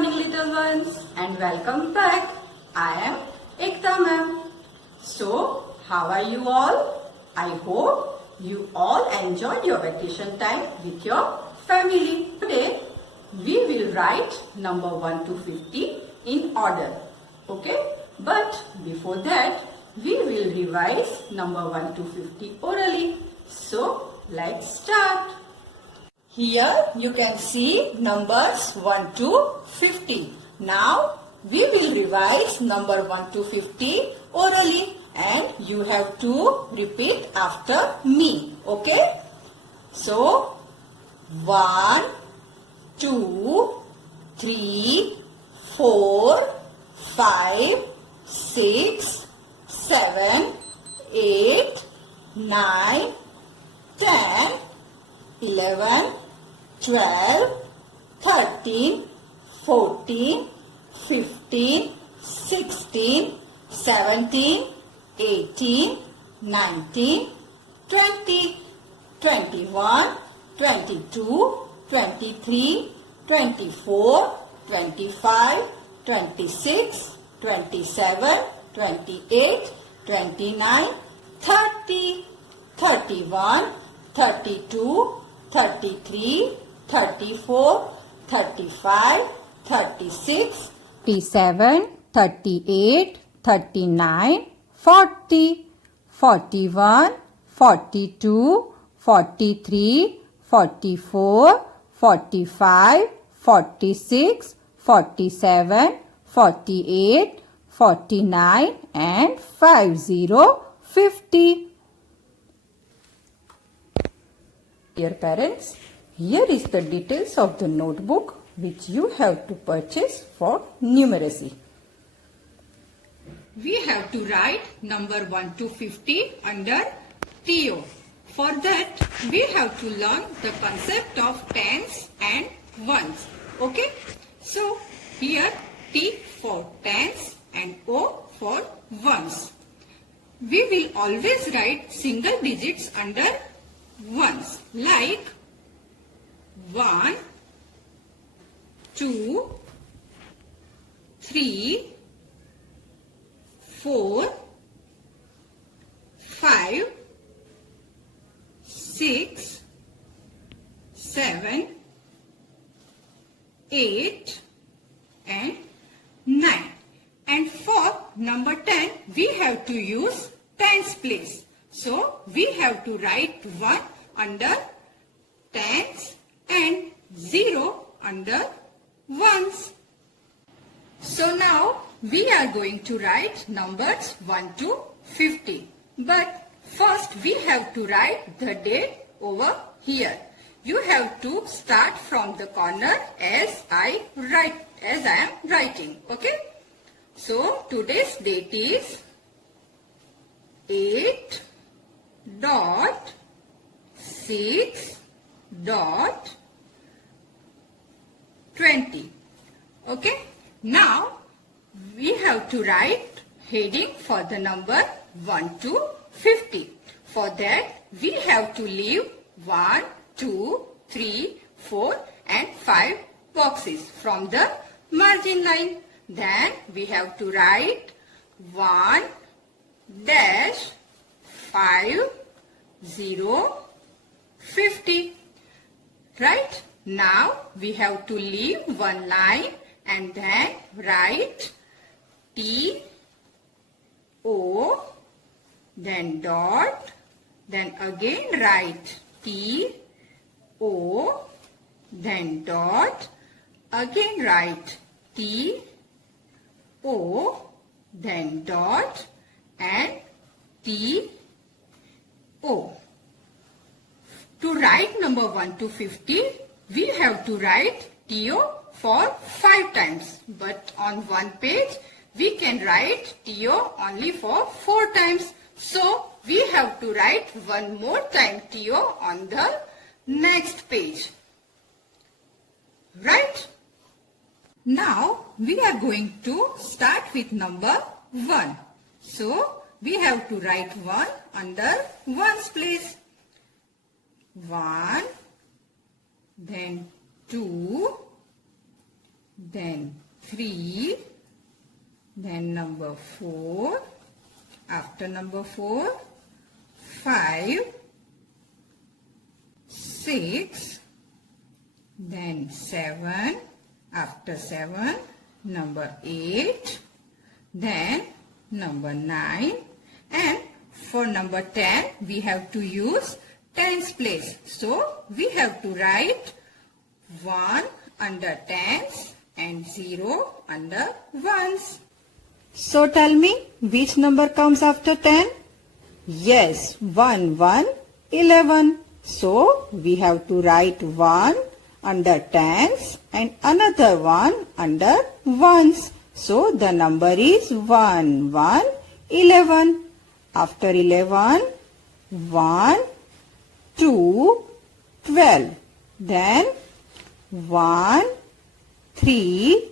morning little ones and welcome back. I am Ekta ma'am. So, how are you all? I hope you all enjoyed your vacation time with your family. Today, we will write number 1 to 50 in order. Okay? But before that, we will revise number 1 to 50 orally. So, let's start. Here you can see numbers 1 to 50. Now we will revise number 1 to 50 orally and you have to repeat after me. Okay? So 1, 2, 3, 4, 5, 6, 7, 8, 9, 10, 11, 12, 13, 14, 15, 16, 17, 18, 19, 20, 21, 22, 23, 24, 25, 26, 27, 28, 29, 30, 31, 32, 33, 34, 35, 36, 37, 38, 39, 40, 41, 42, 43, 44, 45, 46, 47, 48, 49 and 50. Dear parents, here is the details of the notebook which you have to purchase for numeracy. We have to write number 1 to 50 under TO. For that, we have to learn the concept of tens and ones. Okay? So, here T for tens and O for ones. We will always write single digits under ones like 1, 2, 3, 4, 5, 6, 7, 8 and 9. And for number 10, we have to use tens place. So, we have to write 1 under tens and 0 under ones. So, now we are going to write numbers 1 to 50. But first we have to write the date over here. You have to start from the corner as I am writing. Okay? So, today's date is 8.6.20. Okay? Now, we have to write heading for the number 1 to 50. For that, we have to leave 1, 2, 3, 4 and 5 boxes from the margin line. Then, we have to write 1 dash 5 0 50. Right? Now, we have to leave one line and then write T, O, then dot, then again write T, O, then dot, again write T, O, then dot and T, O. To write number 1 to 50, we have to write TO for 5 times. But on one page, we can write TO only for 4 times. So, we have to write one more time TO on the next page. Right? Now, we are going to start with number 1. So, we have to write 1 under ones place. 1, then 2, then 3, then number 4, after number 4, 5, 6, then 7, after 7, number 8, then number 9, and for number 10, we have to use tens place. So, we have to write 1 under tens and 0 under ones. So tell me, which number comes after 10? Yes, 1, 1, 11. So we have to write 1 under tens and another one under ones. So the number is 1, 1, 11. After 11, 1, 2, 12. Then 1, 3,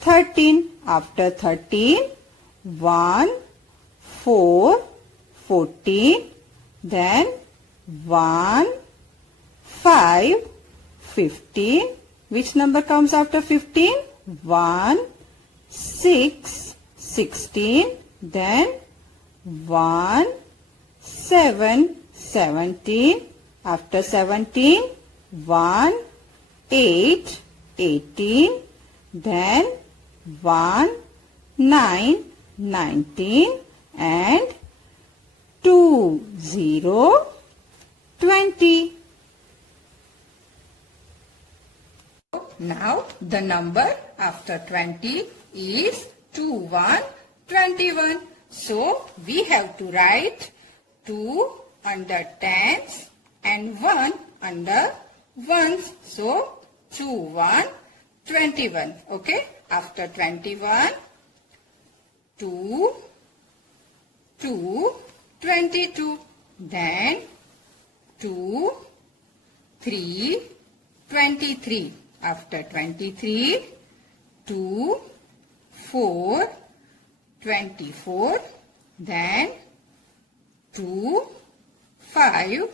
13. After 13, 1, 4, 14. Then 1, 5, 15. Which number comes after 15? 1, 6, 16. Then 1, 7, 17. After 17, 1, 8, 18. Then 1, 9, 19. And 2, 0, 20. Now the number after 20 is 2, 1, 21. So we have to write 2 under tens and 1 under ones. So 2, 1, 21. Okay. After 21, 2, 2, 22. Then 2, 3, 23. After 23, 2, 4, 24. Then 2, 5,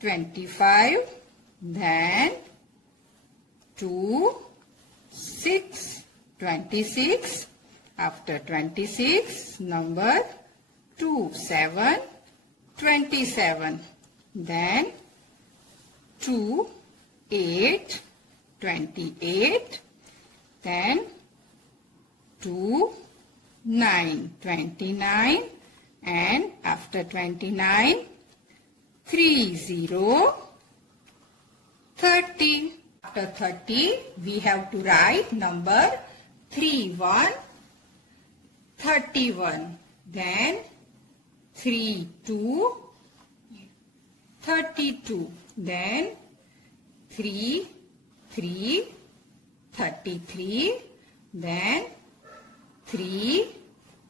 25. Then 2, 6, 26. After 26, number 2, 7, 27. Then 2, 8, 28. Then 2, 9, 29. And after 29, 3, 0, 30. After 30, we have to write number 3, 1, 31. Then 3, 2, 32. Then 3, 3, 33. Then 3,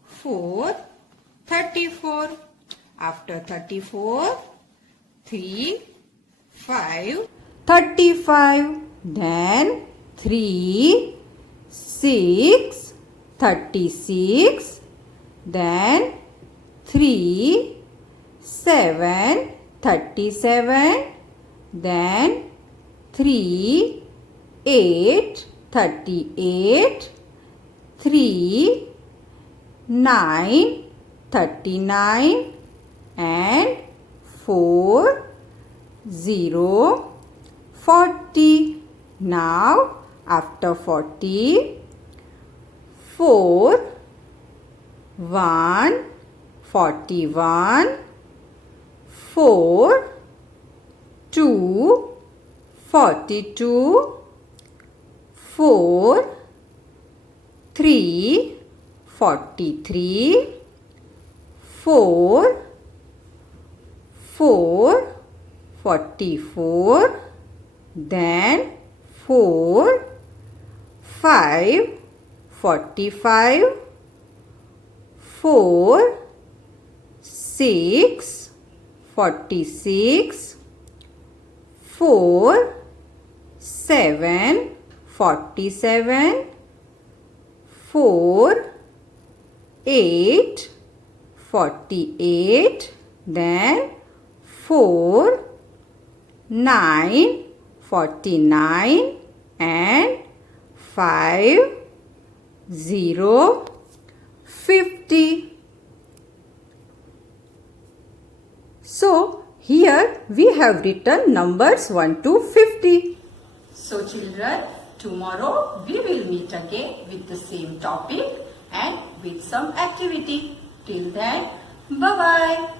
4, 34. After 34, 3, 5, 35. Then 3, 6, 36. Then 3, 7, 37. Then 3, 8, 38. 3, 9, 39. And 4, 0, 40. Now after 40, 4, 1, 41. 4, 2, 42. 4, 3, 43. 4, 4, 44. Then 4, 5, 45. 4, 6, 46. 4, 7, 47. 4, 8, 48. Then 4, 9, 49. And 5, 0, 50. So, here we have written numbers 1 to 50. So children, tomorrow we will meet again with the same topic and with some activity. Till then, bye-bye.